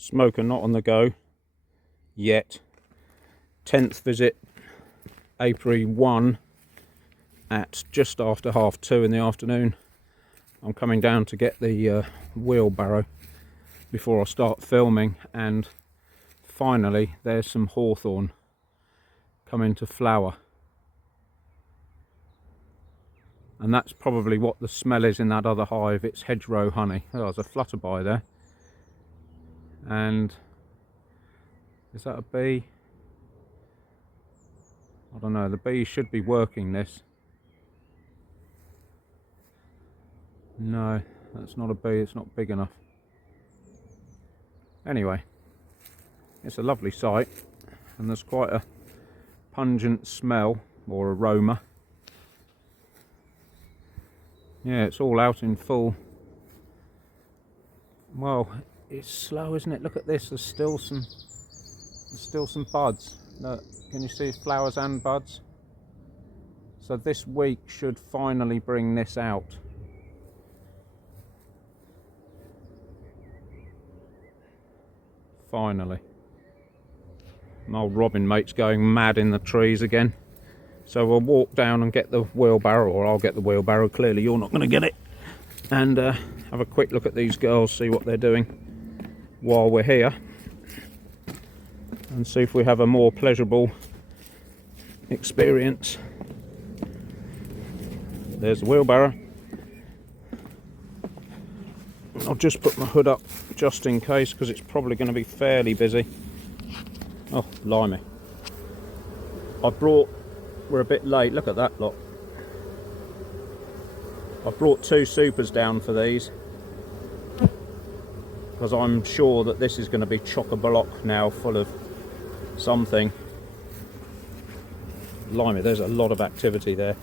Smoker not on the go yet. 10th Visit Apiary 1 at just after 2:30 in the afternoon. I'm coming down to get the wheelbarrow before I start filming, and finally there's some hawthorn coming to flower, and that's probably what the smell is in that other hive. It's hedgerow honey. Oh, there's a flutterby there. And is that a bee? I don't know. The bee should be working this. No, that's not a bee. It's not big enough. Anyway, it's a lovely sight, and there's quite a pungent smell or aroma. Yeah, it's all out in full. Well, it's slow, isn't it? Look at this. There's still some buds. Look, can you see flowers and buds? So this week should finally bring this out. Finally. My old robin mate's going mad in the trees again. So we'll walk down and get the wheelbarrow, or I'll get the wheelbarrow. Clearly you're not going to get it. And have a quick look at these girls, see what they're doing while we're here, and see if we have a more pleasurable experience. There's the wheelbarrow. I'll just put my hood up just in case, because it's probably going to be fairly busy. Oh, blimey. We're a bit late, look at that lot. I've brought 2 supers down for these, because I'm sure that this is going to be chock-a-block now, full of something. Blimey, there's a lot of activity there.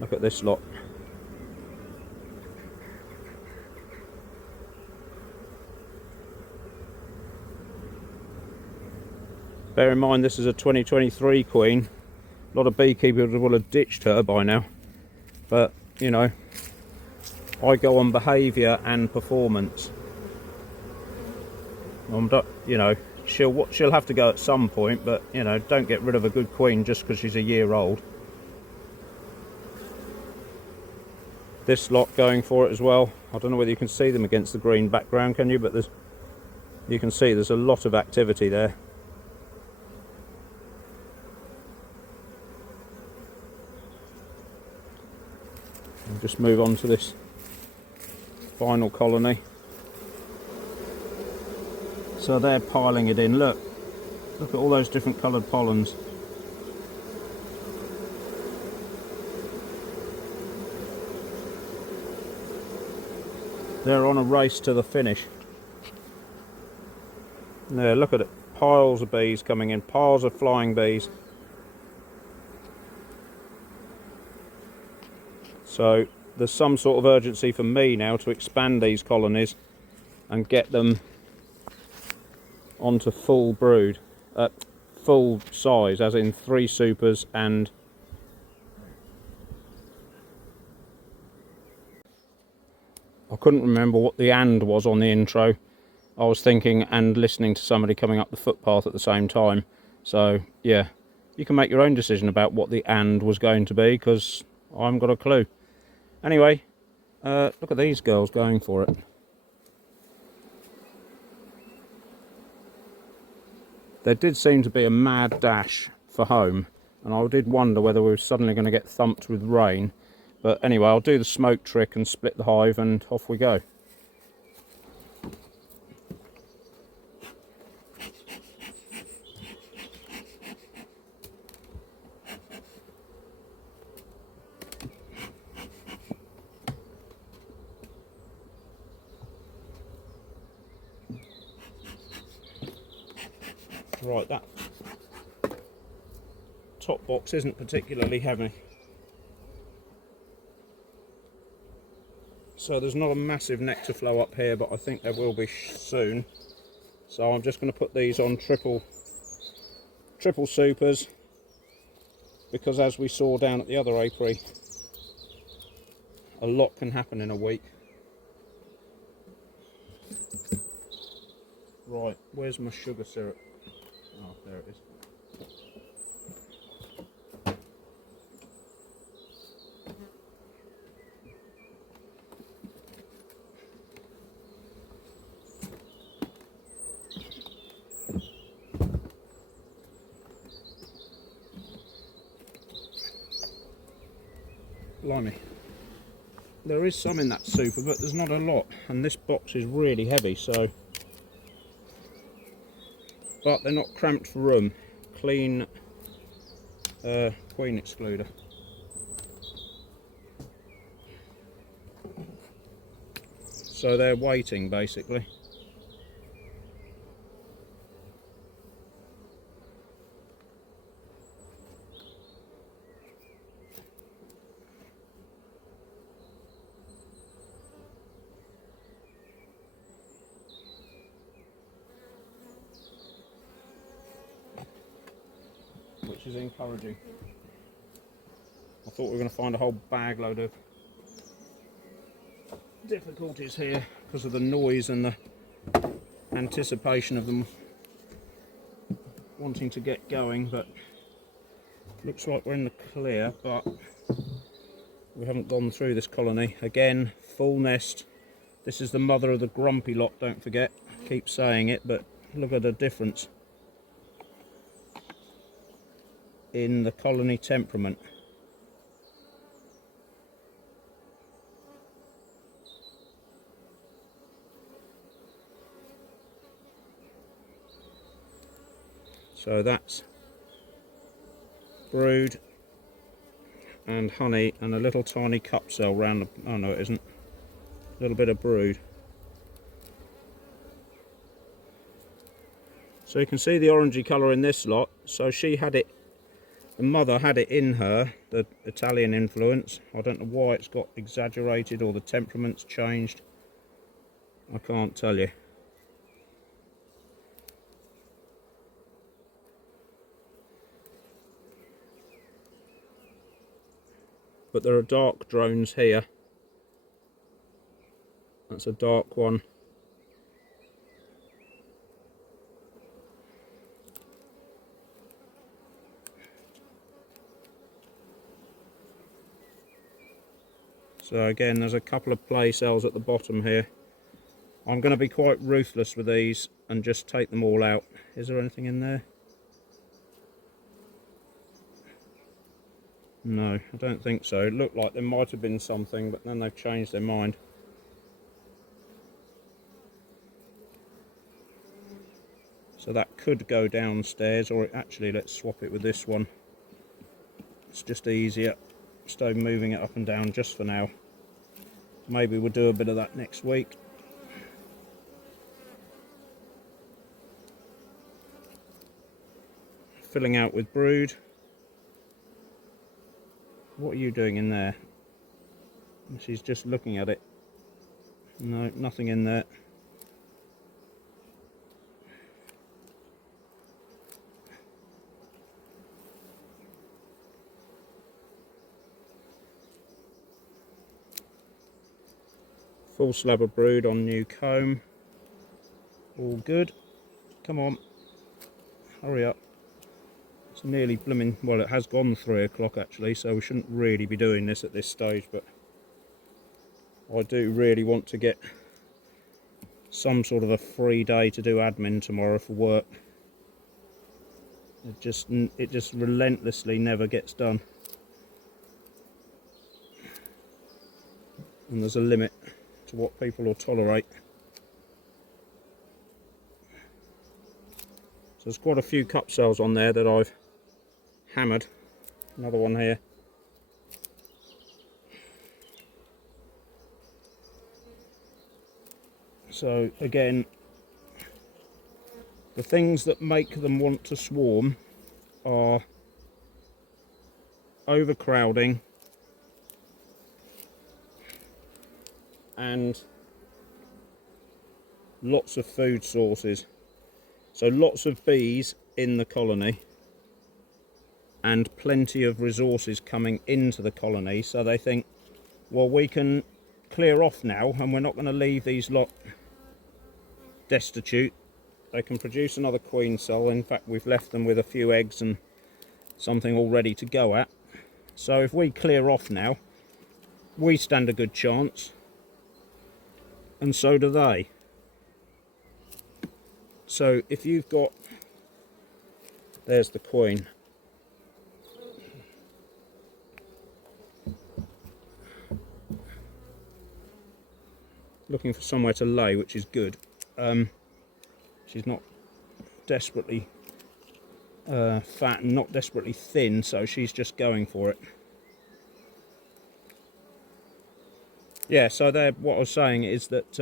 Look at this lot. Bear in mind this is a 2023 queen. A lot of beekeepers will have ditched her by now, but you know, I go on behaviour and performance. You know, she'll have to go at some point, but you know, don't get rid of a good queen just because she's a year old. This lot going for it as well. I don't know whether you can see them against the green background, can you? But you can see there's a lot of activity there. I'll just move on to this final colony. So they're piling it in. Look at all those different coloured pollens. They're on a race to the finish. There, look at it. Piles of bees coming in, piles of flying bees. So there's some sort of urgency for me now to expand these colonies and get them onto full brood, full size, as in 3 supers. And I couldn't remember what the "and" was on the intro. I was thinking and listening to somebody coming up the footpath at the same time. So yeah, you can make your own decision about what the "and" was going to be, because I haven't got a clue. Anyway, look at these girls going for it. There did seem to be a mad dash for home, and I did wonder whether we were suddenly going to get thumped with rain. But anyway, I'll do the smoke trick and split the hive, and off we go. Right, that top box isn't particularly heavy, so there's not a massive nectar flow up here, but I think there will be soon. So I'm just going to put these on triple supers, because as we saw down at the other apiary, a lot can happen in a week. Right, where's my sugar syrup? Oh, there it is. Blimey. There is some in that super, but there's not a lot, and this box is really heavy, so... But they're not cramped for room. Clean queen excluder. So they're waiting, basically. Which is encouraging. I thought we were going to find a whole bag load of difficulties here because of the noise and the anticipation of them wanting to get going, but looks like we're in the clear. But we haven't gone through this colony. Again, full nest. This is the mother of the grumpy lot, don't forget. Keep saying it, but look at the difference in the colony temperament. So that's brood and honey and a little tiny cup cell round the... oh no, it isn't. A little bit of brood. So you can see the orangey colour in this lot. So she had it, the mother had it in her, the Italian influence. I don't know why it's got exaggerated or the temperament's changed. I can't tell you. But there are dark drones here. That's a dark one. So again, there's a couple of play cells at the bottom here. I'm going to be quite ruthless with these and just take them all out. Is there anything in there? No, I don't think so. It looked like there might have been something, but then they've changed their mind. So that could go downstairs, or actually let's swap it with this one. It's just easier instead of moving it up and down just for now. Maybe we'll do a bit of that next week. Filling out with brood. What are you doing in there? She's just looking at it. No, nothing in there. Full slab of brood on new comb. All good. Come on. Hurry up. It's nearly blooming, well, it has gone 3 o'clock actually, so we shouldn't really be doing this at this stage, but I do really want to get some sort of a free day to do admin tomorrow for work. It just relentlessly never gets done. And there's a limit to what people will tolerate. So there's quite a few cup cells on there that I've hammered. Another one here. So again, the things that make them want to swarm are overcrowding and lots of food sources. So lots of bees in the colony and plenty of resources coming into the colony, so they think, well, we can clear off now and we're not going to leave these lot destitute. they can produce another queen cell. In fact, we've left them with a few eggs and something all ready to go at. So if we clear off now, we stand a good chance, and so do they. So if you've got, there's the queen. Looking for somewhere to lay, which is good. She's not desperately fat and not desperately thin, so she's just going for it. Yeah, so what I was saying is that,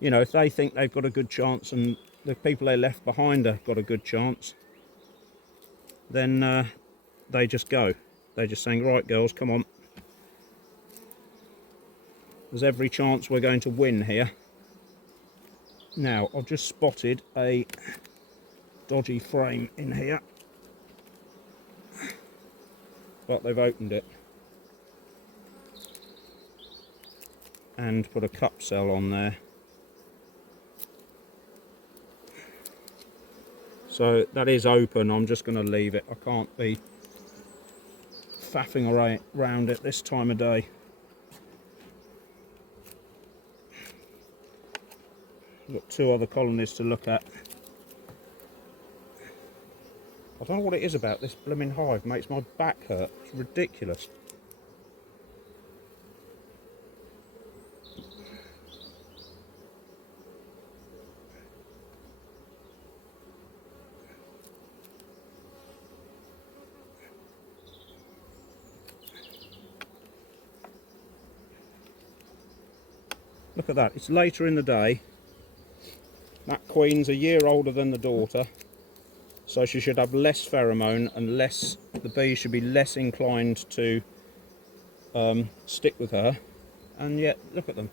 you know, if they think they've got a good chance and the people they left behind have got a good chance, then they just go. They're just saying, right girls, come on. There's every chance we're going to win here. Now, I've just spotted a dodgy frame in here, but they've opened it and put a cup cell on there. So that is open. I'm just going to leave it. I can't be faffing around it this time of day. I've got 2 other colonies to look at. I don't know what it is about this blooming hive. Makes my back hurt. It's ridiculous. Look at that. It's later in the day. That queen's a year older than the daughter, so she should have less pheromone and the bees should be less inclined to stick with her, and yet look at them.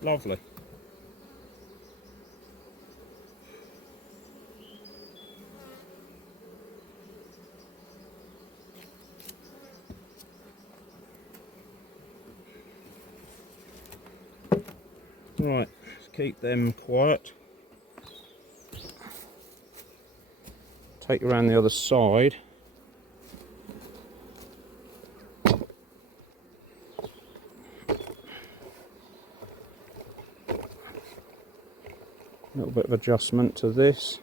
Lovely. Right, let's keep them quiet. Take you around the other side. A little bit of adjustment to this.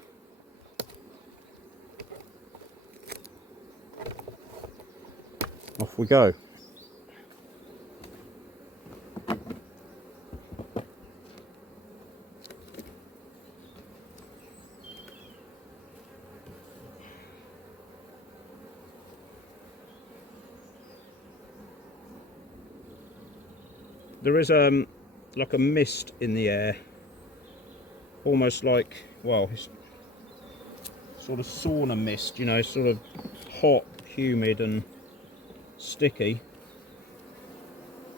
Off we go. There is like a mist in the air, almost like, well, it's sort of sauna mist, you know, sort of hot, humid and sticky,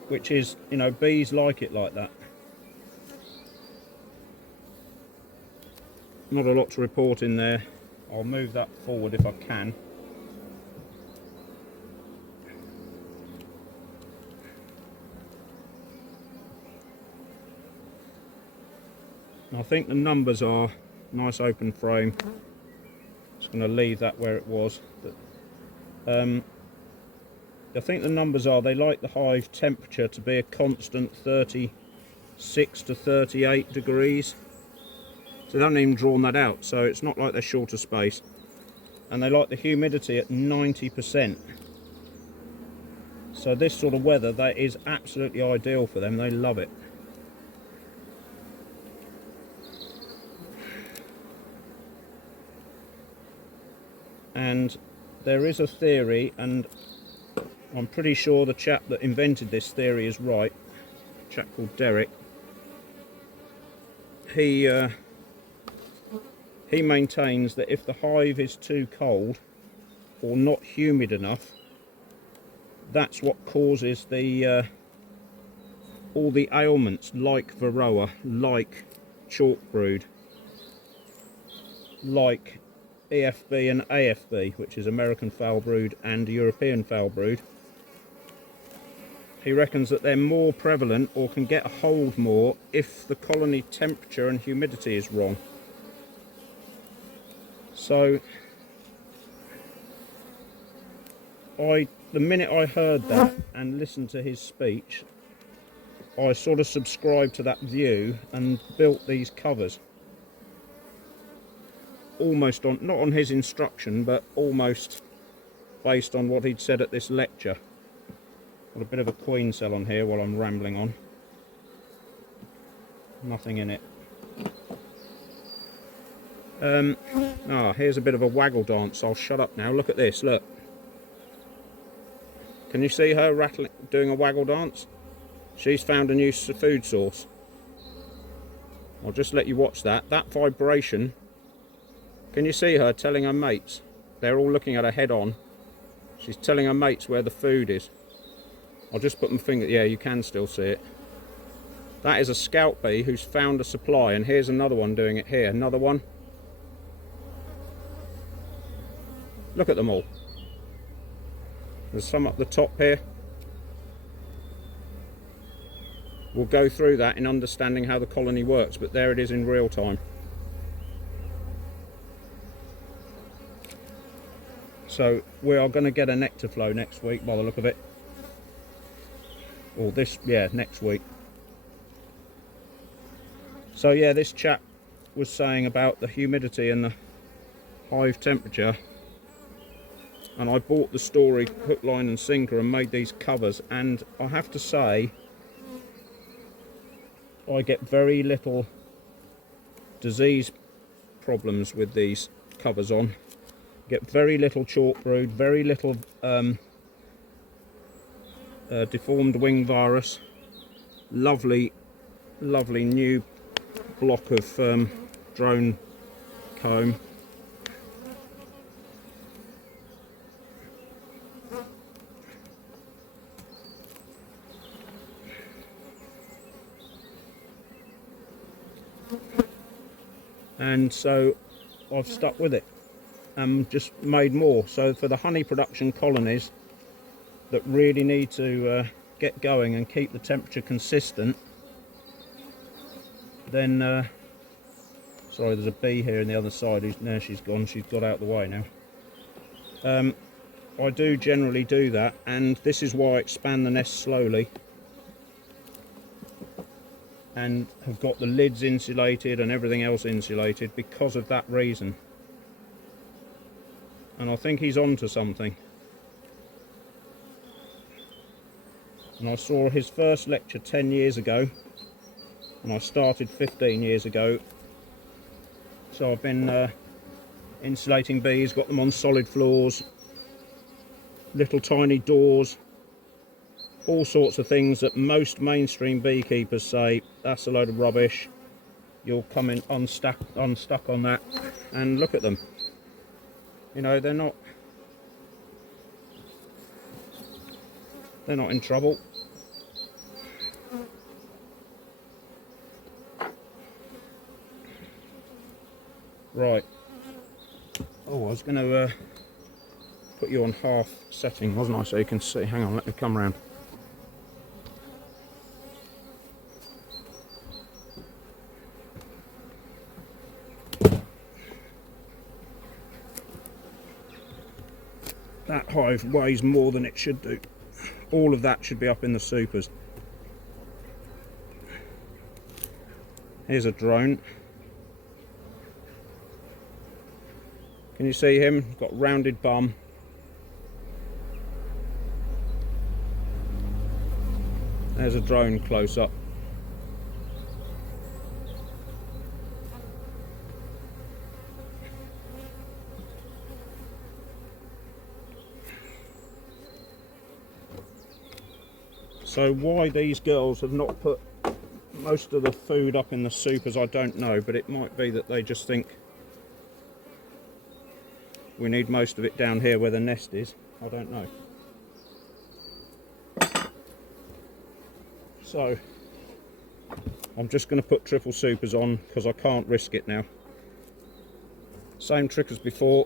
which is, you know, bees like it like that. Not a lot to report in there. I'll move that forward if I can. I think the numbers are nice open frame. Just going to leave that where it was. But, I think the numbers are, they like the hive temperature to be a constant 36 to 38 degrees. So they haven't even drawn that out, so it's not like they're short of space. And they like the humidity at 90%. So this sort of weather, that is absolutely ideal for them. They love it. And there is a theory, and I'm pretty sure the chap that invented this theory is right, a chap called Derek. He maintains that if the hive is too cold or not humid enough, that's what causes the all the ailments like varroa, like chalk brood, like EFB and AFB, which is American foul brood and European foul brood. he reckons that they're more prevalent or can get a hold more if the colony temperature and humidity is wrong. So the minute I heard that and listened to his speech, I sort of subscribed to that view and built these covers. Almost on, not on his instruction, but almost based on what he'd said at this lecture. Got a bit of a queen cell on here while I'm rambling on. Nothing in it. Here's a bit of a waggle dance. I'll shut up now. Look at this, look. Can you see her rattling, doing a waggle dance? She's found a new food source. I'll just let you watch that. That vibration, can you see her telling her mates? They're all looking at her head on. She's telling her mates where the food is. I'll just put my finger, yeah, you can still see it. That is a scout bee who's found a supply, and here's another one doing it here. Another one. Look at them all. There's some up the top here. We'll go through that in understanding how the colony works, but there it is in real time. So we are going to get a nectar flow next week by the look of it. Or this, yeah, next week. So yeah, this chap was saying about the humidity and the hive temperature. And I bought the story hook, line and sinker and made these covers, and I have to say I get very little disease problems with these covers on. Get very little chalk brood, very little deformed wing virus. Lovely new block of drone comb. And so I've stuck with it and just made more. So for the honey production colonies that really need to get going and keep the temperature consistent, then sorry, there's a bee here on the other side. Now she's gone, she's got out of the way now. I do generally do that, and this is why I expand the nest slowly and have got the lids insulated and everything else insulated because of that reason. And I think he's on to something. And I saw his first lecture 10 years ago, and I started 15 years ago. So I've been insulating bees, got them on solid floors, little tiny doors, all sorts of things that most mainstream beekeepers say, that's a load of rubbish. You'll come in unstuck on that, and look at them. You know, they're not in trouble. Right. Oh, I was going to put you on half setting, wasn't I? So you can see. Hang on, let me come round. That hive weighs more than it should do. All of that should be up in the supers. Here's a drone. Can you see him? Got rounded bum. There's a drone close up. So why these girls have not put most of the food up in the supers, I don't know, but it might be that they just think we need most of it down here where the nest is. I don't know. So I'm just going to put triple supers on because I can't risk it now. Same trick as before.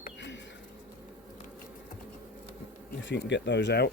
If you can get those out.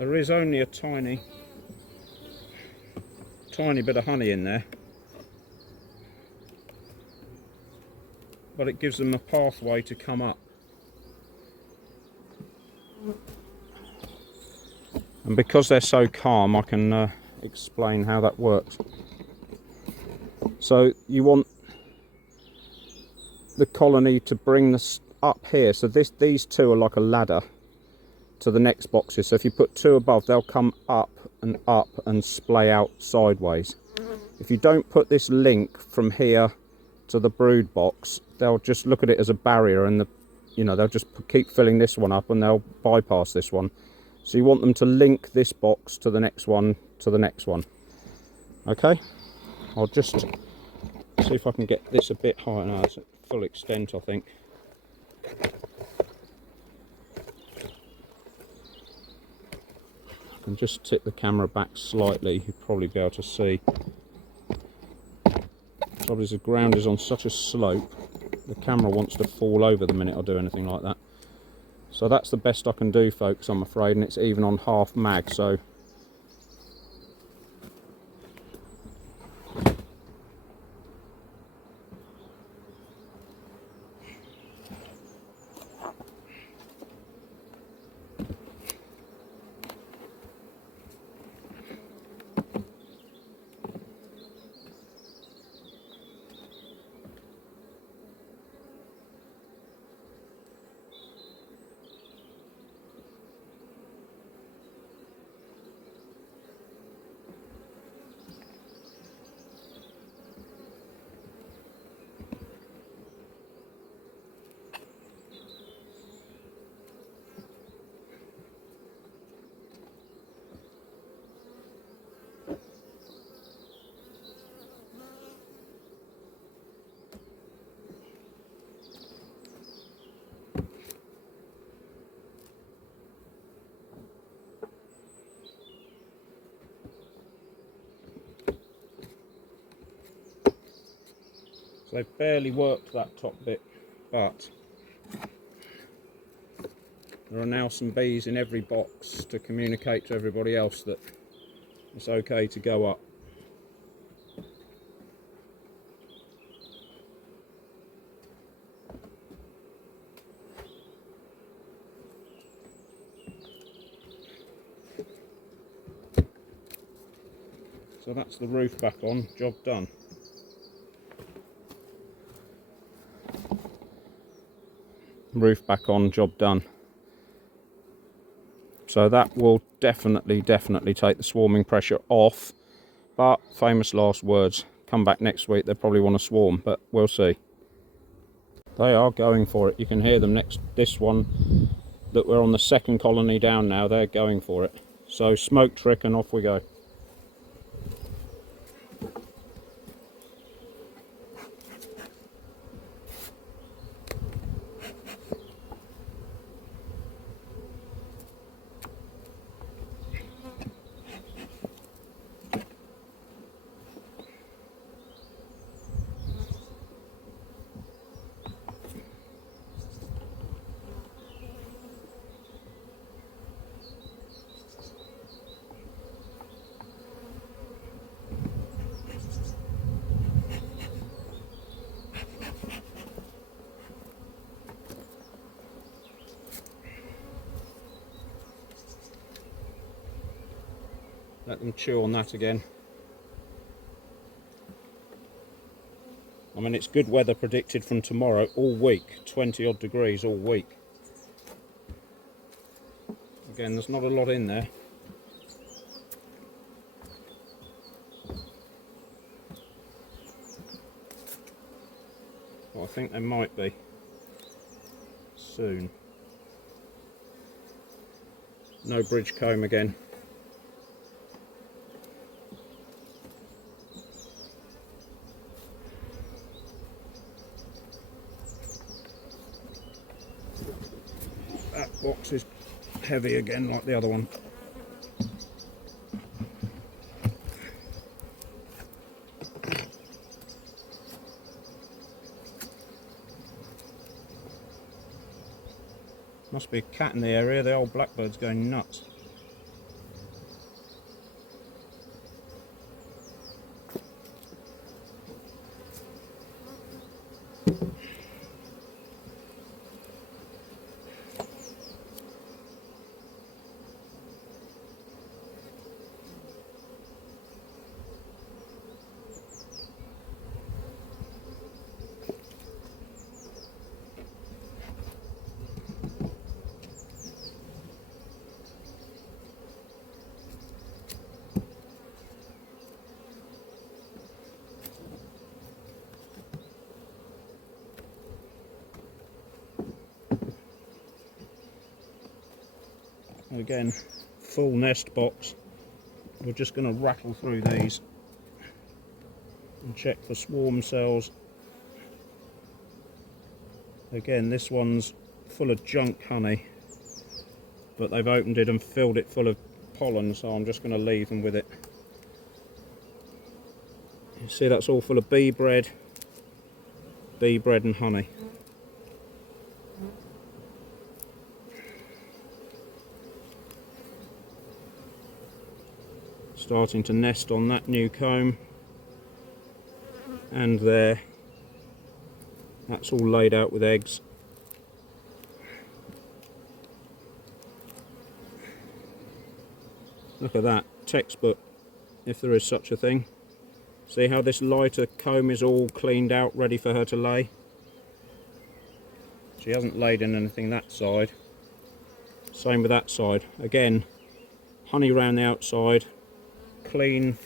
There is only a tiny bit of honey in there, but it gives them a pathway to come up. And because they're so calm, I can explain how that works. So you want the colony to bring this up here. So these two are like a ladder to the next boxes. So if you put two above, they'll come up and splay out sideways. If you don't put this link from here to the brood box, they'll just look at it as a barrier, and they'll just keep filling this one up and they'll bypass this one. So you want them to link this box to the next one, to the next one. Okay, I'll just see if I can get this a bit higher. Now it's at full extent, I think. I can just tip the camera back slightly, you'll probably be able to see. Probably as the ground is on such a slope, the camera wants to fall over the minute I do anything like that. So that's the best I can do, folks, I'm afraid, and it's even on half mag, so they've barely worked that top bit, but there are now some bees in every box to communicate to everybody else that it's okay to go up. So that's the roof back on, job done. Roof back on, job done. So that will definitely take the swarming pressure off. But famous last words, come back next week, they probably want to swarm, but we'll see. They are going for it. You can hear them next, this one that we're on the second colony down now, they're going for it. So smoke trick and off we go. Let them chew on that again. I mean, it's good weather predicted from tomorrow all week, 20 odd degrees all week. Again, there's not a lot in there. Well, I think there might be soon. No bridge comb again. That box is heavy again, like the other one. Must be a cat in the area, the old blackbird's going nuts. Again, full nest box. We're just going to rattle through these and check for swarm cells. Again, this one's full of junk honey, but they've opened it and filled it full of pollen, so I'm just going to leave them with it. You see, that's all full of bee bread and honey. Starting to nest on that new comb, and there, that's all laid out with eggs. Look at that, textbook, if there is such a thing. See how this lighter comb is all cleaned out, ready for her to lay? She hasn't laid in anything that side. Same with that side. Again, honey around the outside, clean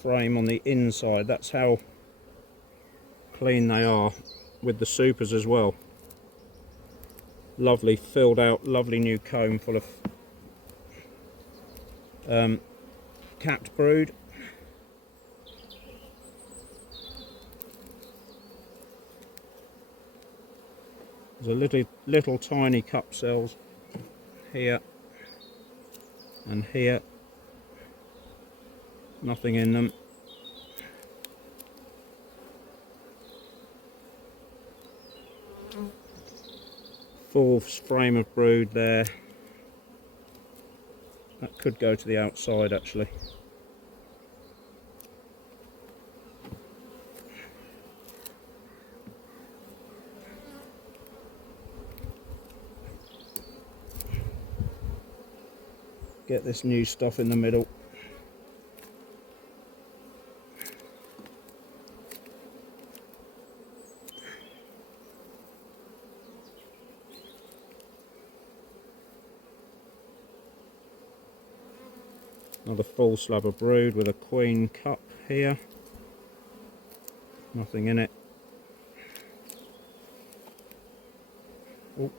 frame on the inside. That's how clean they are, with the supers as well. Lovely, filled out, lovely new comb full of capped brood. There's a little tiny cup cells here and here. Nothing in them. Full frame of brood there. That could go to the outside actually. Get this new stuff in the middle. Another full slab of brood with a queen cup here. Nothing in it. Oh.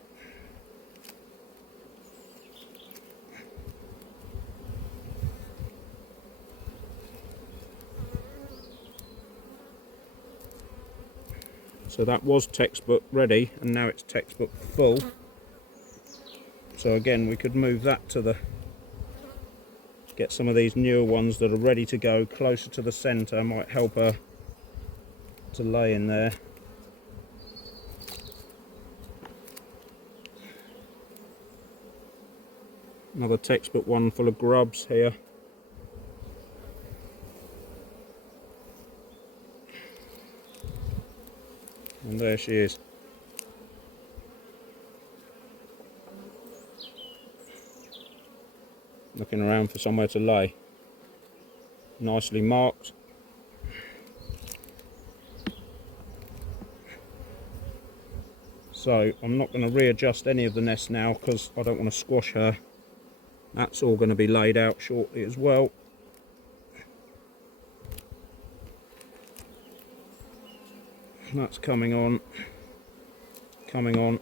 So that was textbook ready, and now it's textbook full. So again, we could move that to the, get some of these newer ones that are ready to go closer to the centre, might help her to lay in there. Another textbook one full of grubs here. And there she is. Looking around for somewhere to lay. Nicely marked. So I'm not going to readjust any of the nest now because I don't want to squash her. That's all going to be laid out shortly as well. That's coming on. Coming on.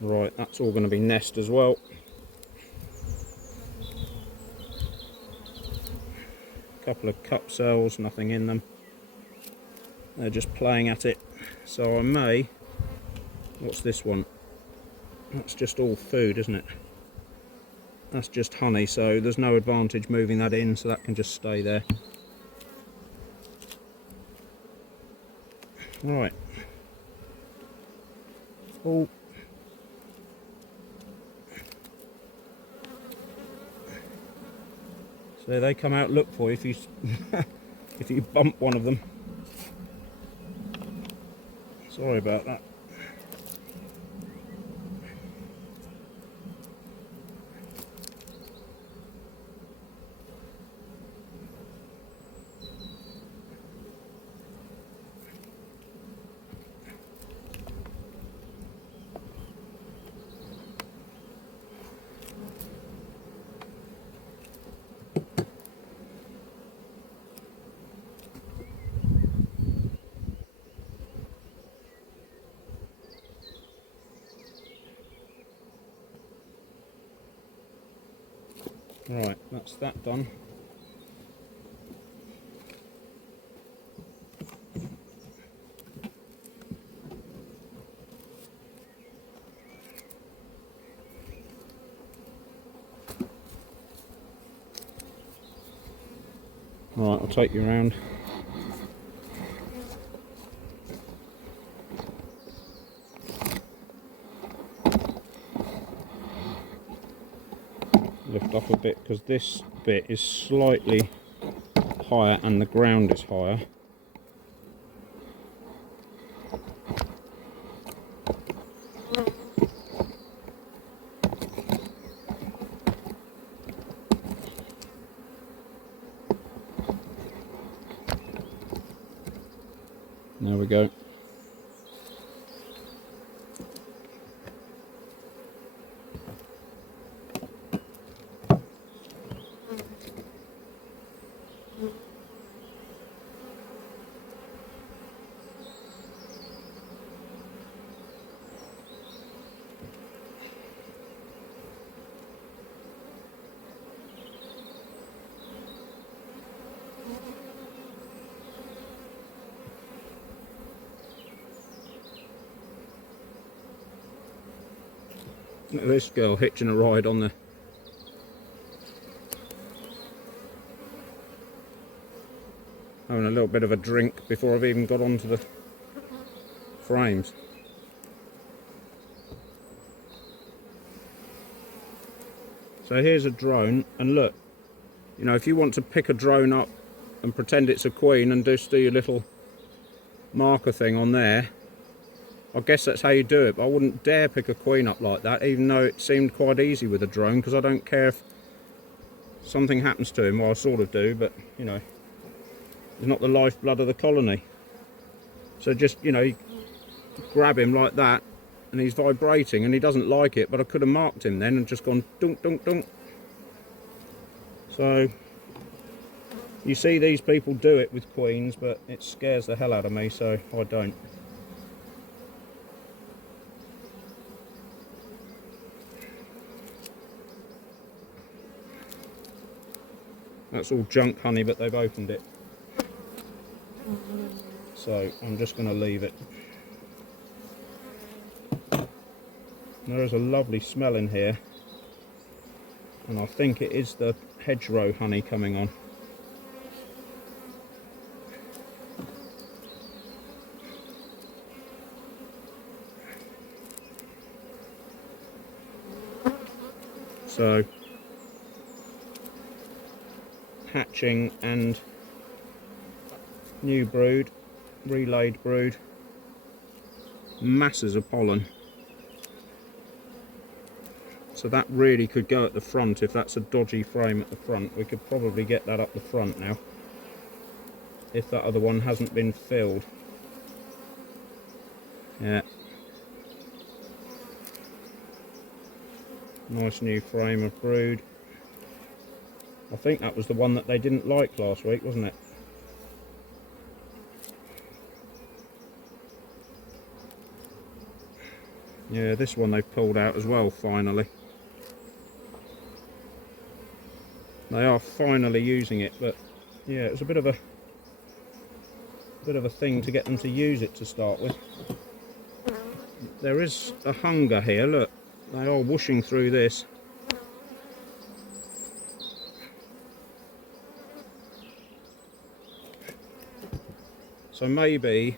Right, that's all going to be nest as well. Couple of cup cells, nothing in them. They're just playing at it. So I may, what's this one? That's just all food, isn't it? That's just honey, so there's no advantage moving that in, so that can just stay there. Right. Oh. So they come out, look for you if you if you bump one of them. Sorry about that. Right, that's that done. Right, I'll take you around. Lift off a bit because this bit is slightly higher and the ground is higher. There we go. Look at this girl hitching a ride on the having a little bit of a drink before I've even got onto the frames. So here's a drone, and look, you know, if you want to pick a drone up and pretend it's a queen and just do your little marker thing on there, I guess that's how you do it, but I wouldn't dare pick a queen up like that, even though it seemed quite easy with a drone, because I don't care if something happens to him. Well, I sort of do, but, you know, he's not the lifeblood of the colony. So just, you know, you grab him like that, and he's vibrating, and he doesn't like it, but I could have marked him then and just gone dunk, dunk, dunk. So, you see these people do it with queens, but it scares the hell out of me, so I don't. That's all junk honey, but they've opened it. So I'm just going to leave it. There is a lovely smell in here, and I think it is the hedgerow honey coming on. So hatching and new brood, relayed brood, masses of pollen. So that really could go at the front if that's a dodgy frame at the front. We could probably get that up the front now, if that other one hasn't been filled. Yeah. Nice new frame of brood. I think that was the one that they didn't like last week, wasn't it? Yeah, this one they've pulled out as well, finally. They are finally using it, but yeah, it's a bit of a thing to get them to use it to start with. There is a hunger here, look. They are whooshing through this. So maybe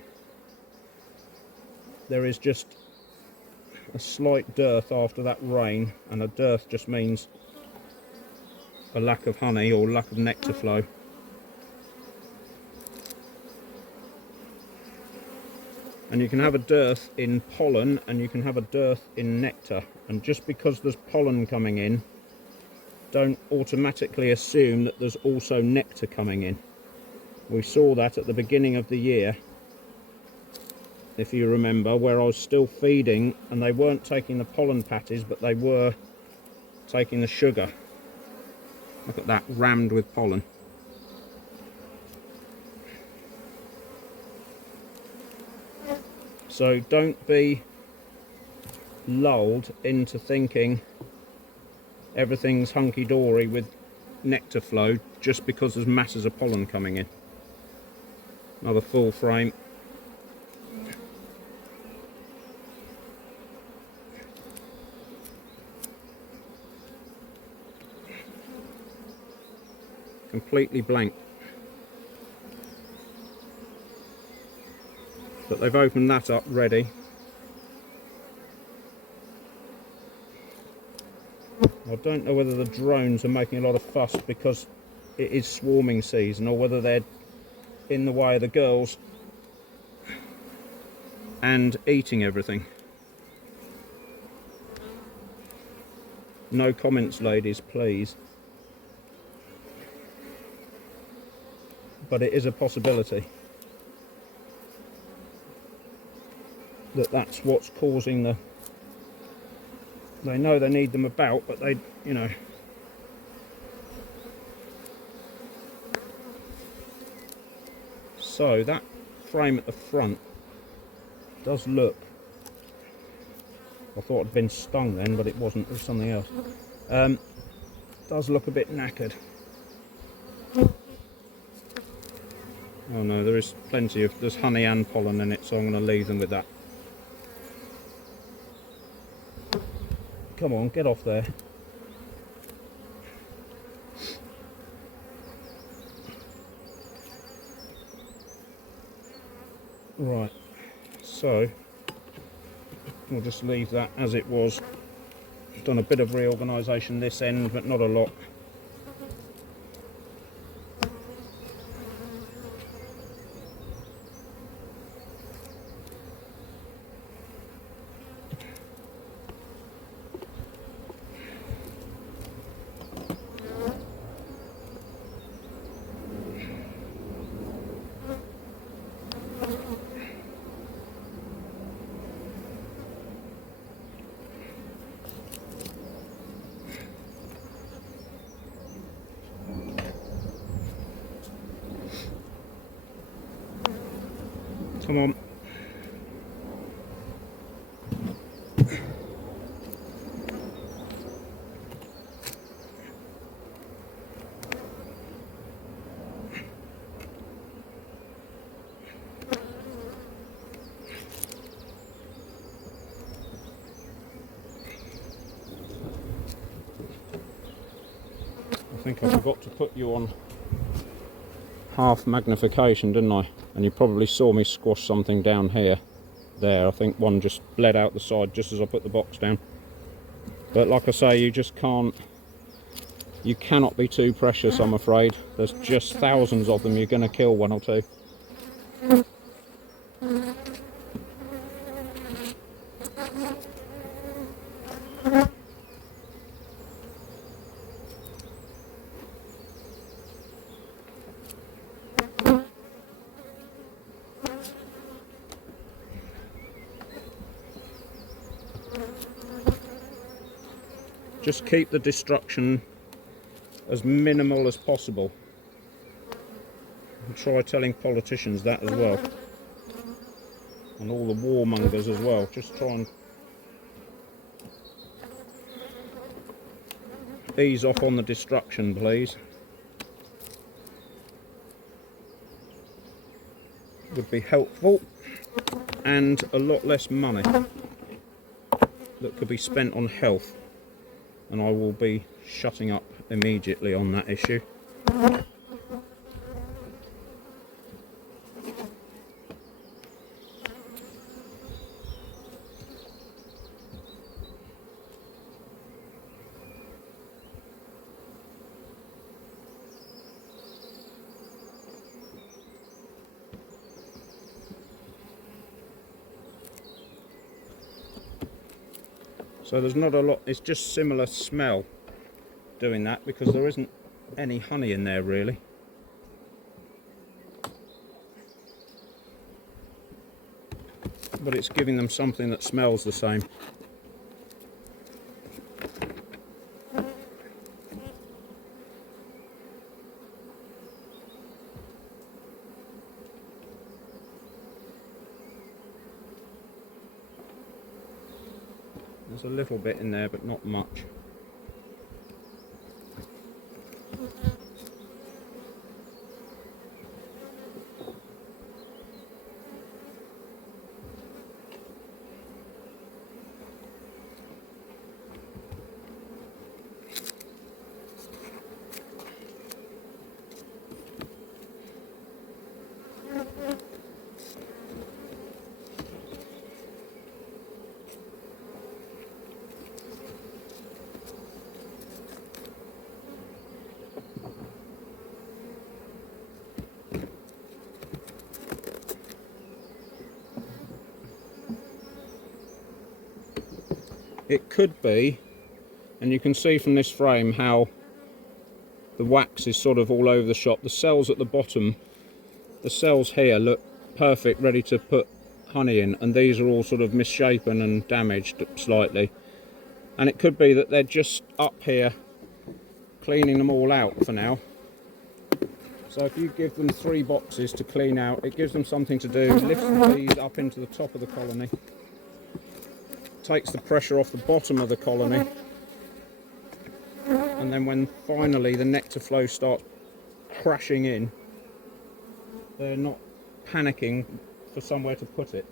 there is just a slight dearth after that rain, and a dearth just means a lack of honey or lack of nectar flow. And you can have a dearth in pollen and you can have a dearth in nectar, and just because there's pollen coming in, don't automatically assume that there's also nectar coming in. We saw that at the beginning of the year, if you remember, where I was still feeding and they weren't taking the pollen patties, but they were taking the sugar. Look at that, rammed with pollen. So don't be lulled into thinking, everything's hunky-dory with nectar flow just because there's masses of pollen coming in. Another full frame. Completely blank. But they've opened that up ready. I don't know whether the drones are making a lot of fuss because it is swarming season, or whether they're in the way of the girls and eating everything. No comments, ladies, please. But it is a possibility that that's what's causing the... They know they need them about, but they, you know... So that frame at the front does look... I thought it'd been stung then, but it wasn't. It was something else. Does look a bit knackered. Oh no, there is plenty of... There's honey and pollen in it, so I'm going to leave them with that. Come on, get off there. Right, so we'll just leave that as it was. Done a bit of reorganisation this end, but not a lot. Come on. I think I forgot to put you on half magnification, didn't I? And you probably saw me squash something down here. There, I think one just bled out the side just as I put the box down. But like I say, you just can't... You cannot be too precious, I'm afraid. There's just thousands of them, you're going to kill one or two. Just keep the destruction as minimal as possible. And try telling politicians that as well. And all the warmongers as well. Just try and ease off on the destruction, please. Would be helpful, and a lot less money that could be spent on health. And I will be shutting up immediately on that issue. So there's not a lot, it's just similar smell doing that because there isn't any honey in there really. But it's giving them something that smells the same. There's a little bit in there, but not much. It could be, and you can see from this frame how the wax is sort of all over the shop. The cells at the bottom, the cells here look perfect, ready to put honey in, and these are all sort of misshapen and damaged slightly. And it could be that they're just up here cleaning them all out for now. So if you give them 3 boxes to clean out, it gives them something to do, lifts the bees up into the top of the colony, takes the pressure off the bottom of the colony, and then when finally the nectar flow starts crashing in, they're not panicking for somewhere to put it.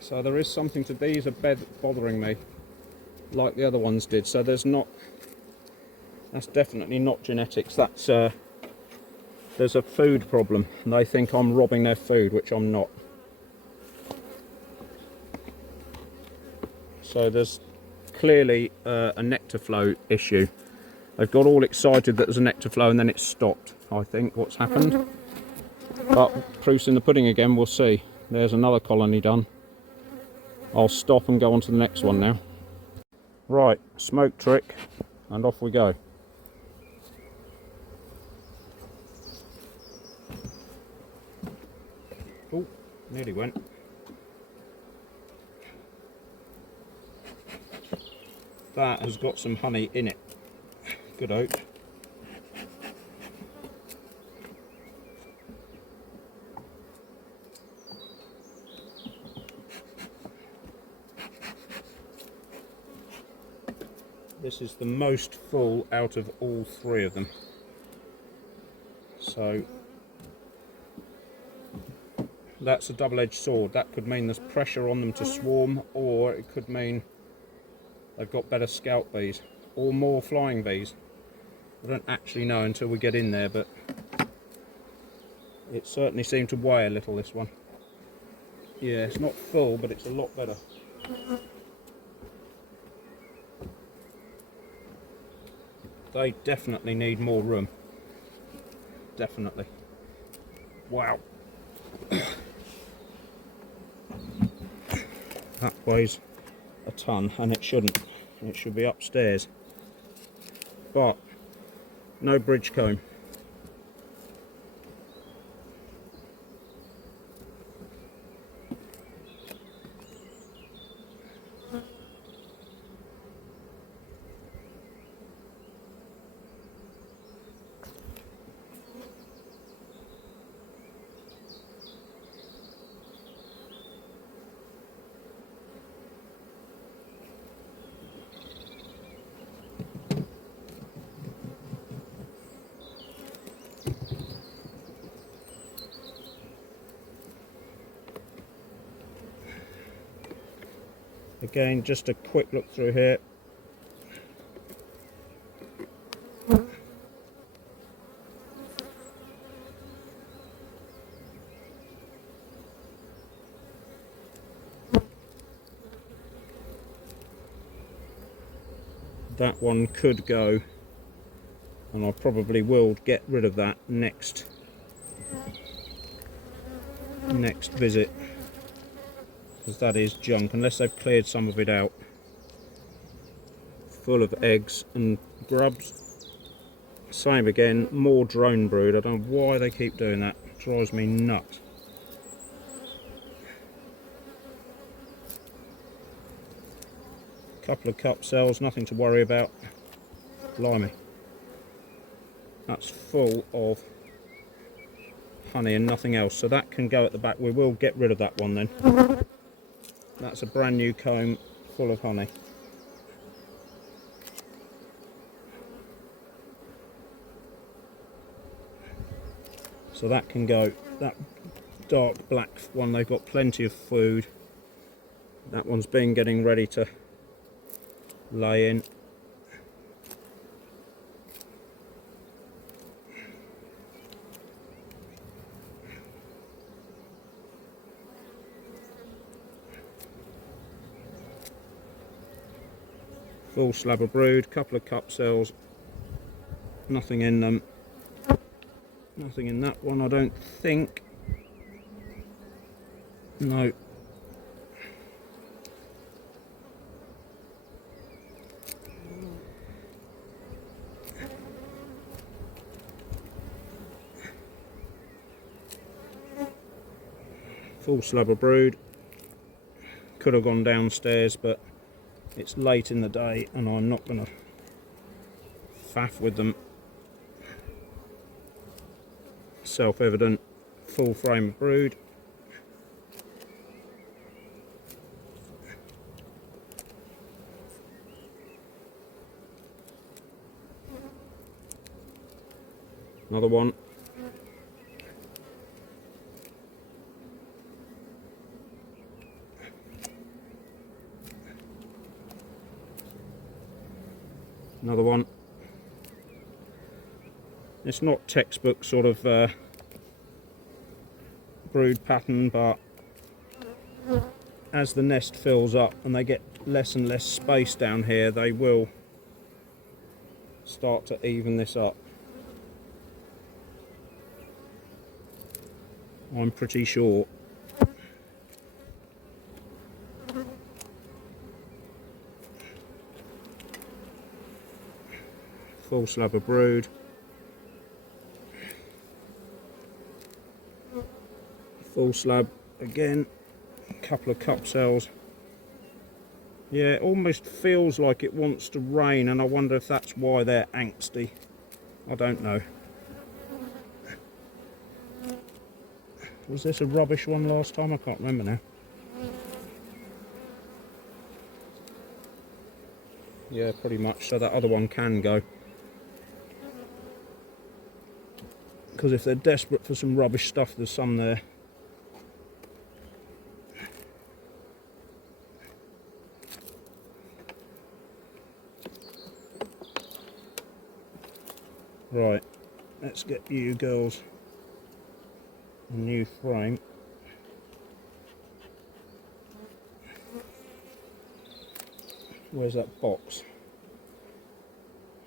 So there is something to these are bothering me like the other ones did. So that's definitely not genetics. That's there's a food problem, and they think I'm robbing their food, which I'm not. So there's clearly a nectar flow issue. They've got all excited that there's a nectar flow and then it stopped, I think, what's happened. But proof's in the pudding again, we'll see. There's another colony done. I'll stop and go on to the next one now. Right, smoke trick, and off we go. Oh, nearly went. That has got some honey in it. Good oak. This is the most full out of all 3 of them. So that's a double-edged sword. That could mean there's pressure on them to swarm, or it could mean they've got better scout bees or more flying bees. I don't actually know until we get in there, but it certainly seemed to weigh a little, this one. Yeah, it's not full, but it's a lot better. They definitely need more room. Definitely. Wow. That weighs a ton, and it shouldn't. It should be upstairs. But no bridge comb. Again, just a quick look through here. That one could go, and I probably will get rid of that next visit, because that is junk, unless they've cleared some of it out. Full of eggs and grubs. Same again, more drone brood. I don't know why they keep doing that. It drives me nuts. Couple of cup cells, nothing to worry about. Blimey. That's full of honey and nothing else, so that can go at the back. We will get rid of that one then. That's a brand new comb full of honey. So that can go. That dark black one, they've got plenty of food. That one's been getting ready to lay in. Full slab of brood, couple of cup cells, nothing in them. Nothing in that one, I don't think. No. Full slab of brood. Could have gone downstairs, but it's late in the day and I'm not going to faff with them. Self-evident, full frame of brood. Another one. Another one. It's not textbook sort of brood pattern, but as the nest fills up and they get less and less space down here, they will start to even this up. I'm pretty sure. Full slab of brood. Full slab again. A couple of cup cells. Yeah, it almost feels like it wants to rain, and I wonder if that's why they're angsty. I don't know. Was this a rubbish one last time? I can't remember now. Yeah, pretty much. So that other one can go. Because if they're desperate for some rubbish stuff, there's some there. Right, let's get you girls a new frame. Where's that box?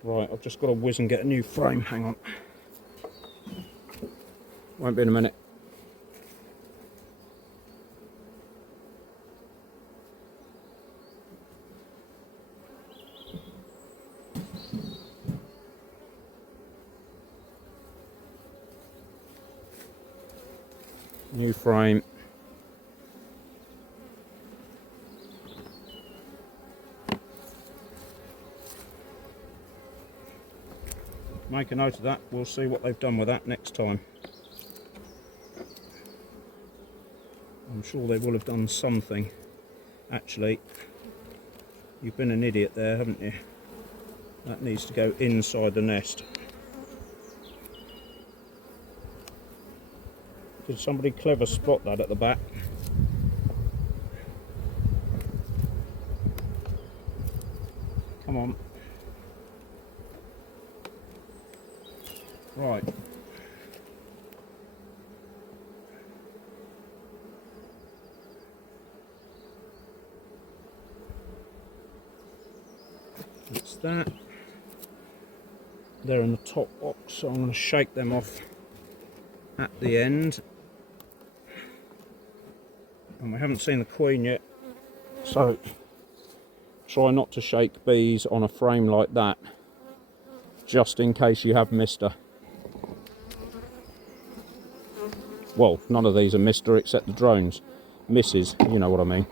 Right, I've just got to whiz and get a new frame, hang on. Won't be in a minute. New frame. Make a note of that. We'll see what they've done with that next time. I'm sure they will have done something. Actually, you've been an idiot there, haven't you? That needs to go inside the nest. Did somebody clever spot that at the back? Come on. Right. That's that. They're in the top box, so I'm going to shake them off at the end. And we haven't seen the queen yet, so try not to shake bees on a frame like that, just in case you have missed her. Well, none of these are missed her except the drones. Misses, you know what I mean.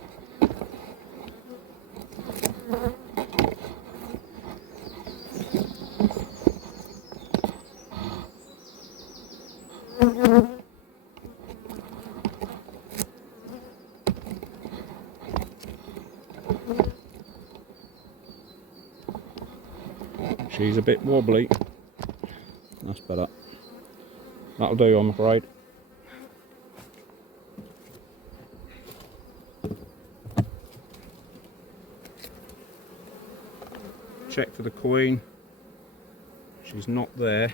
She's a bit wobbly. That's better. That'll do, I'm afraid. Check for the queen. She's not there.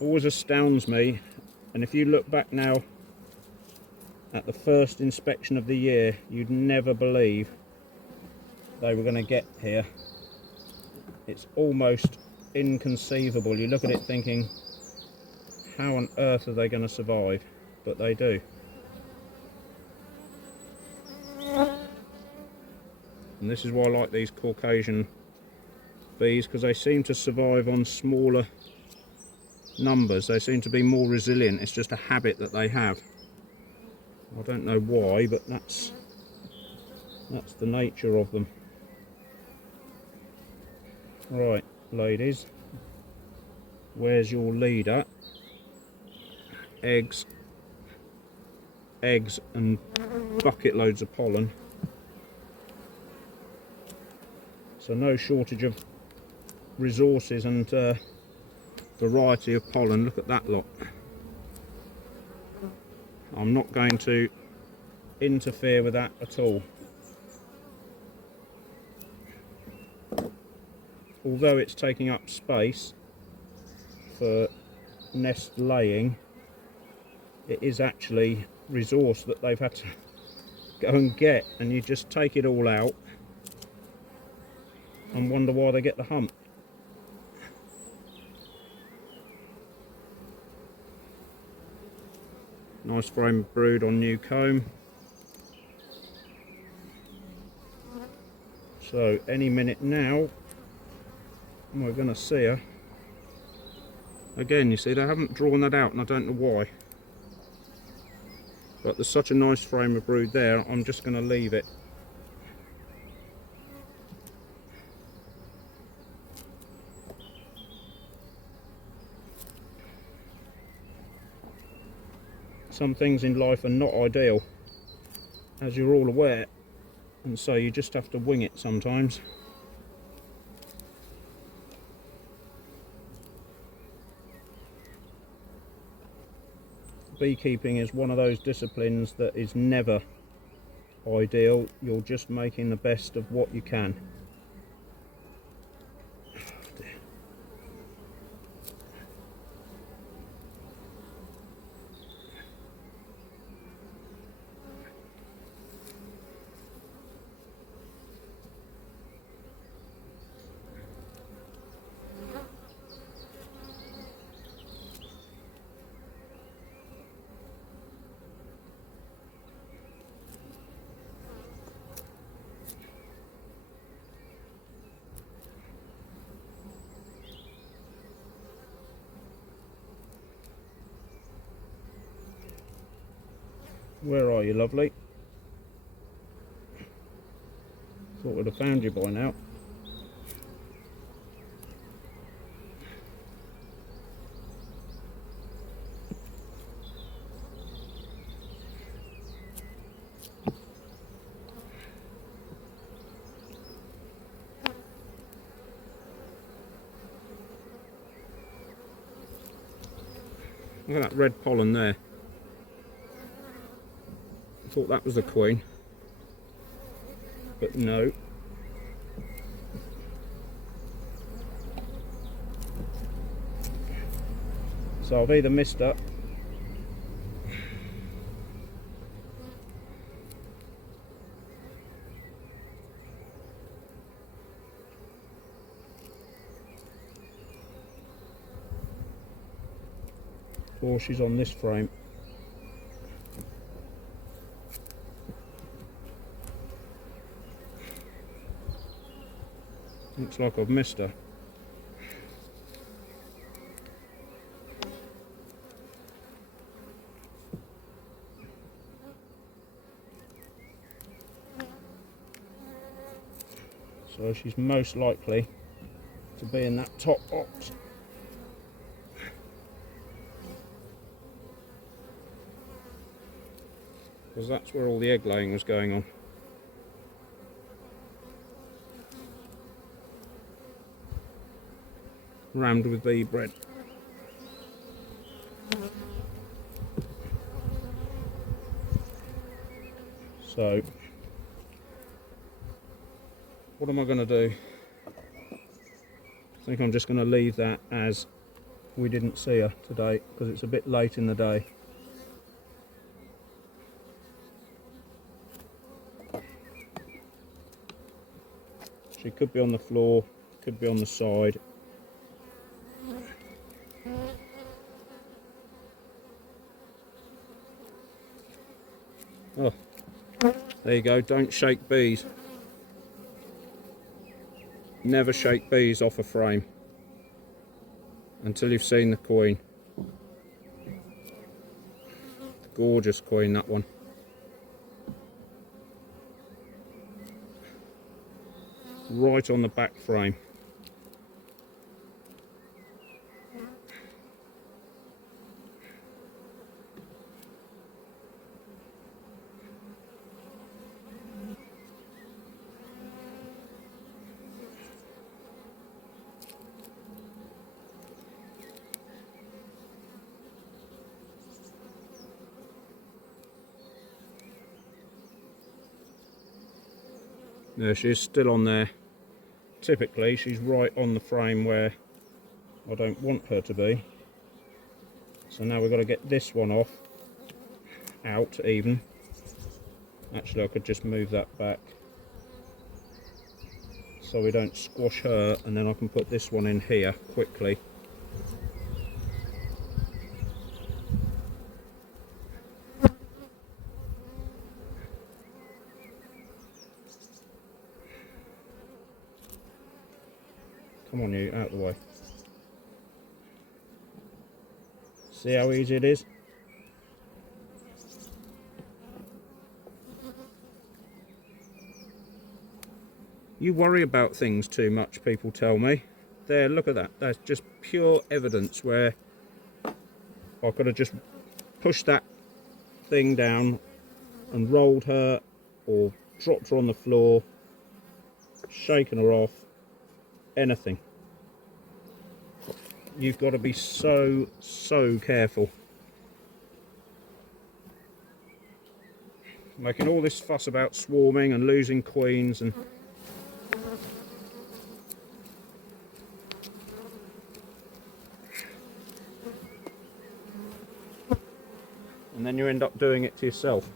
Always astounds me, and if you look back now at the first inspection of the year, you'd never believe they were going to get here. It's almost inconceivable. You look at it thinking, how on earth are they going to survive? But they do. And this is why I like these Caucasian bees, because they seem to survive on smaller numbers. They seem to be more resilient. It's just a habit that they have. I don't know why, but that's the nature of them. Right, ladies, where's your leader? Eggs and bucket loads of pollen. So no shortage of resources and variety of pollen. Look at that lot. I'm not going to interfere with that at all. Although it's taking up space for nest laying, it is actually resource that they've had to go and get, and you just take it all out and wonder why they get the hump. Nice frame of brood on new comb. So any minute now we're going to see her. Again, you see, they haven't drawn that out and I don't know why. But there's such a nice frame of brood there, I'm just going to leave it. Some things in life are not ideal, as you're all aware, and so you just have to wing it sometimes. Beekeeping is one of those disciplines that is never ideal. You're just making the best of what you can. Where are you, lovely? Thought we'd have found you by now. Look at that red pollen there. I thought that was the queen, but no. So I've either missed her or she's on this frame. Looks like I've missed her. So she's most likely to be in that top box. Because that's where all the egg laying was going on. Rammed with bee bread. So, what am I going to do? I think I'm just going to leave that as we didn't see her today, because it's a bit late in the day. She could be on the floor, could be on the side. Oh, there you go, don't shake bees. Never shake bees off a frame until you've seen the queen. Gorgeous queen, that one. Right on the back frame. There she is, still on there. Typically she's right on the frame where I don't want her to be. So now we've got to get this one off, out even. Actually I could just move that back so we don't squash her, and then I can put this one in here quickly. Come on you, out of the way. See how easy it is? You worry about things too much, people tell me. There, look at that. That's just pure evidence where I could have just pushed that thing down and rolled her, or dropped her on the floor, shaken her off, anything. You've got to be so careful. Making all this fuss about swarming and losing queens and then you end up doing it to yourself.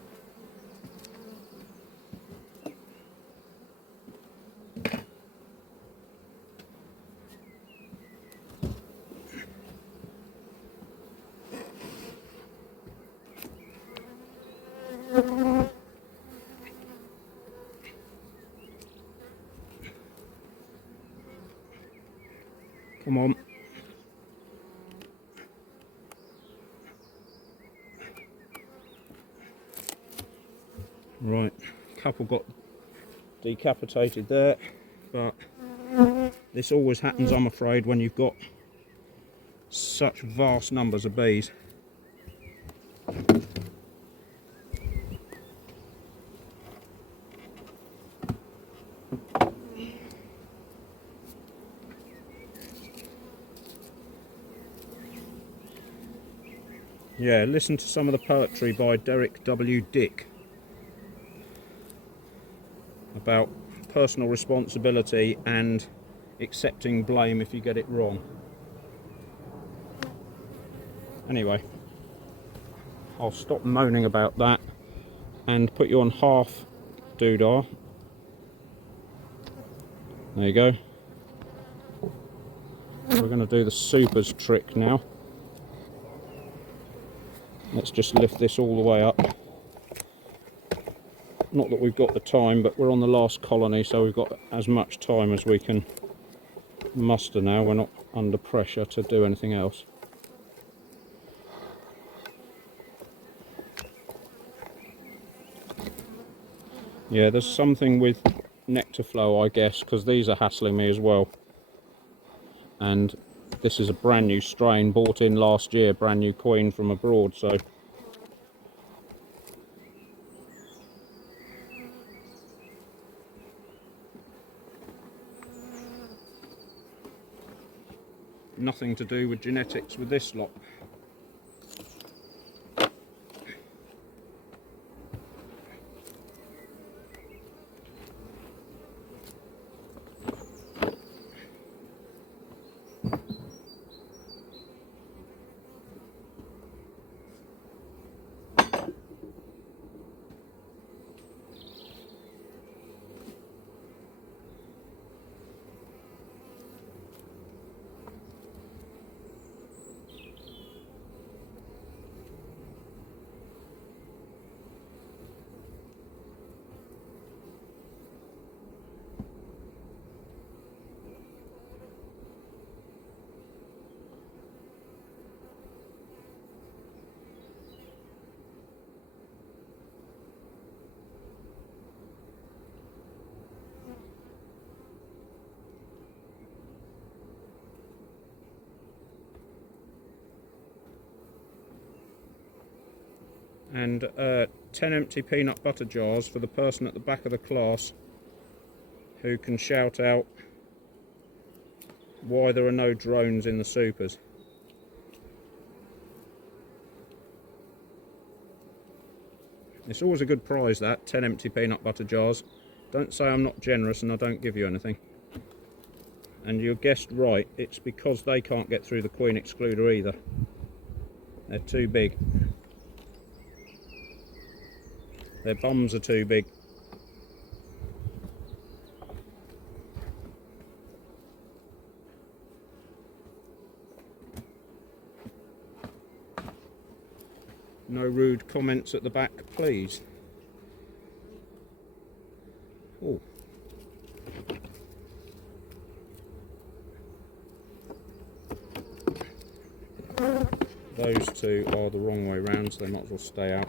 Come on. Right, couple got decapitated there, but this always happens, I'm afraid, when you've got such vast numbers of bees. Yeah, listen to some of the poetry by Derek W. Dick about personal responsibility and accepting blame if you get it wrong. Anyway, I'll stop moaning about that and put you on half doodah. There you go. We're going to do the supers trick now. Let's just lift this all the way up. Not that we've got the time, but we're on the last colony, so we've got as much time as we can muster now. We're not under pressure to do anything else. Yeah, there's something with nectar flow, I guess, because these are hassling me as well. And this is a brand new strain bought in last year, brand new queen from abroad, so nothing to do with genetics with this lot. And 10 empty peanut butter jars for the person at the back of the class who can shout out why there are no drones in the supers. It's always a good prize, that 10 empty peanut butter jars. Don't say I'm not generous and I don't give you anything. And you guessed right, it's because they can't get through the queen excluder either. They're too big. Their bums are too big. No rude comments at the back, please. Oh. Those two are the wrong way round, so they might as well stay out.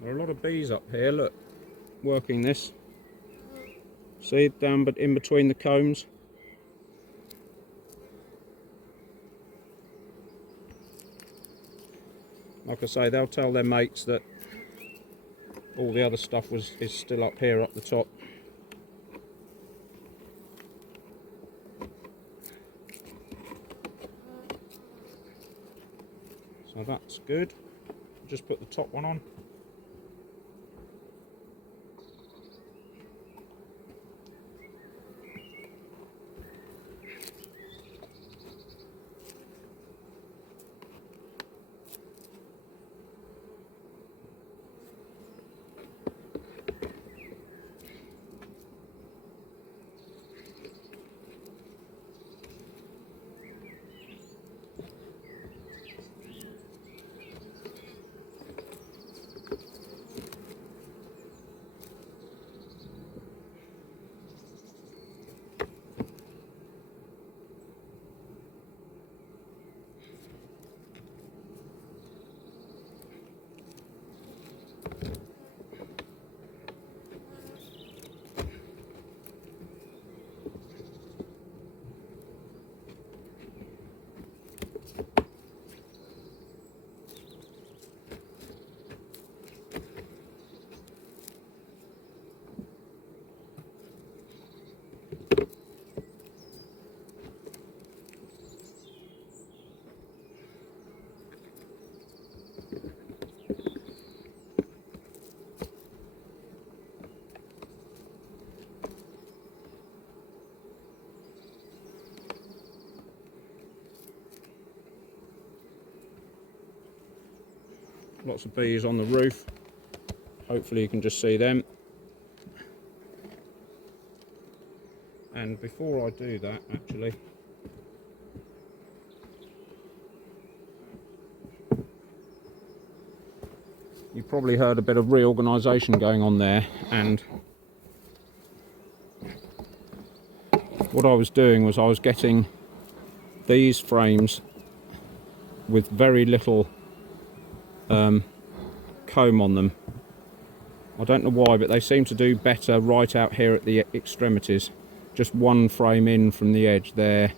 There are a lot of bees up here, look, working this. See, down but in between the combs. Like I say, they'll tell their mates that all the other stuff is still up here, up the top. So that's good. Just put the top one on. Lots of bees on the roof. Hopefully you can just see them. And before I do that, actually, you probably heard a bit of reorganisation going on there, and what I was doing was I was getting these frames with very little comb on them. I don't know why, but they seem to do better right out here at the extremities. Just one frame in from the edge there.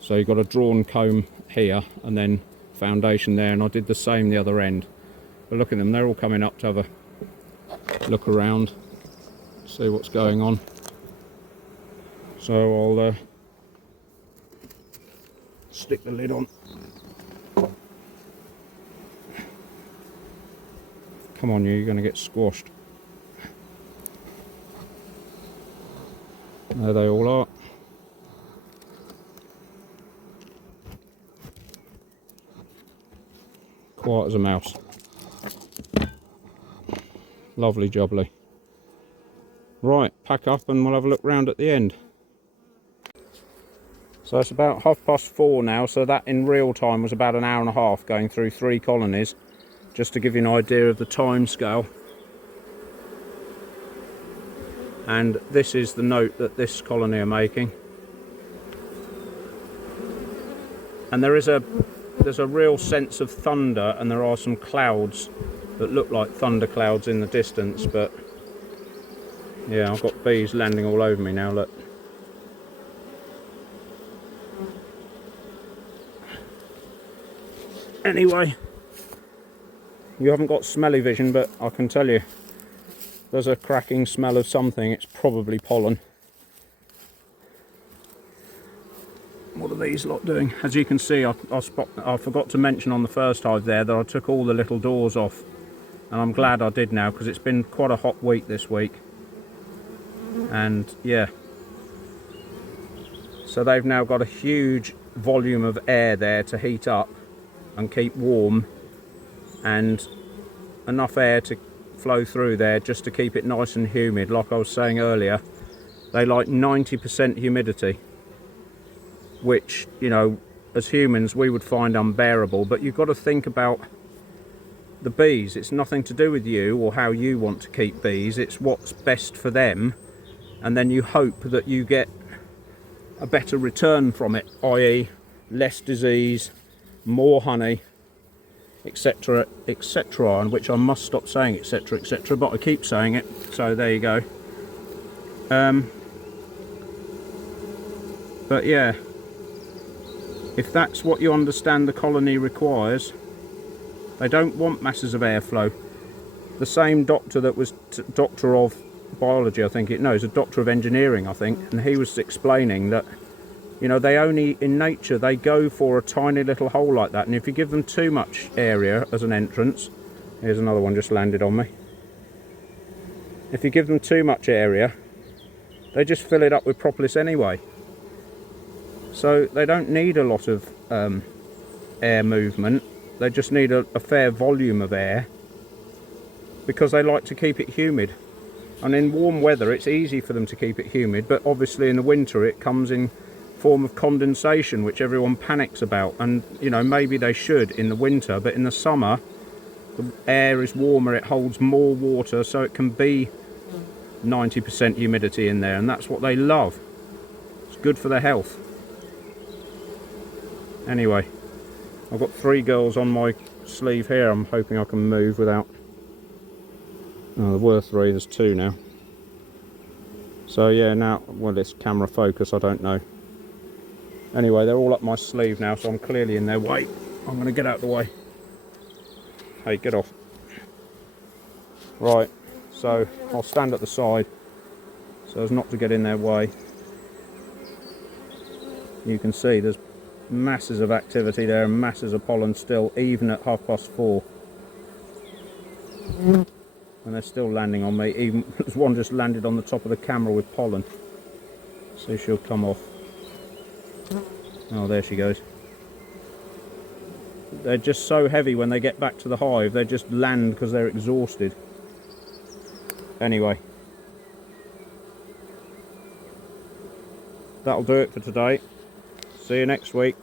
So you've got a drawn comb here and then foundation there, and I did the same the other end. But look at them, they're all coming up to have a look around, see what's going on. So I'll stick the lid on. Come on, you're going to get squashed. There they all are. Quiet as a mouse. Lovely jubbly. Right, pack up and we'll have a look round at the end. So it's about 4:30 now, so that in real time was about an hour and a half going through 3 colonies. Just to give you an idea of the time scale. And this is the note that this colony are making. And there's a real sense of thunder, and there are some clouds that look like thunder clouds in the distance, but yeah, I've got bees landing all over me now, look. Anyway, you haven't got smelly vision, but I can tell you there's a cracking smell of something. It's probably pollen. What are these lot doing? As you can see, I forgot to mention on the first hive there that I took all the little doors off, and I'm glad I did now, because it's been quite a hot week this week. And yeah, so they've now got a huge volume of air there to heat up and keep warm, and enough air to flow through there just to keep it nice and humid. Like I was saying earlier, they like 90% humidity, which, you know, as humans we would find unbearable. But you've got to think about the bees. It's nothing to do with you or how you want to keep bees, it's what's best for them, and then you hope that you get a better return from it, i.e. less disease, more honey, etc, etc, and which I must stop saying etc, etc, but I keep saying it, so there you go. But yeah, if that's what you understand the colony requires, they don't want masses of airflow. The same doctor that was doctor of biology, I think it knows, a doctor of engineering, I think, and he was explaining that, you know, they only, in nature, they go for a tiny little hole like that, and if you give them too much area as an entrance, here's another one just landed on me. If you give them too much area, they just fill it up with propolis anyway. So they don't need a lot of air movement, they just need a fair volume of air, because they like to keep it humid. And in warm weather it's easy for them to keep it humid, but obviously in the winter it comes in form of condensation, which everyone panics about. And you know, maybe they should in the winter, but in the summer the air is warmer, it holds more water, so it can be 90% humidity in there, and that's what they love. It's good for their health. Anyway, I've got 3 girls on my sleeve here. I'm hoping I can move without... Oh, there were 3, there's 2 now. So yeah, now, well, it's camera focus, I don't know. Anyway, they're all up my sleeve now, so I'm clearly in their way. I'm going to get out of the way. Hey, get off. Right, so I'll stand at the side so as not to get in their way. You can see there's masses of activity there and masses of pollen still, even at 4:30. And they're still landing on me. Even one just landed on the top of the camera with pollen. So she'll come off. Oh, there she goes. They're just so heavy when they get back to the hive, they just land because they're exhausted. Anyway, that'll do it for today. See you next week.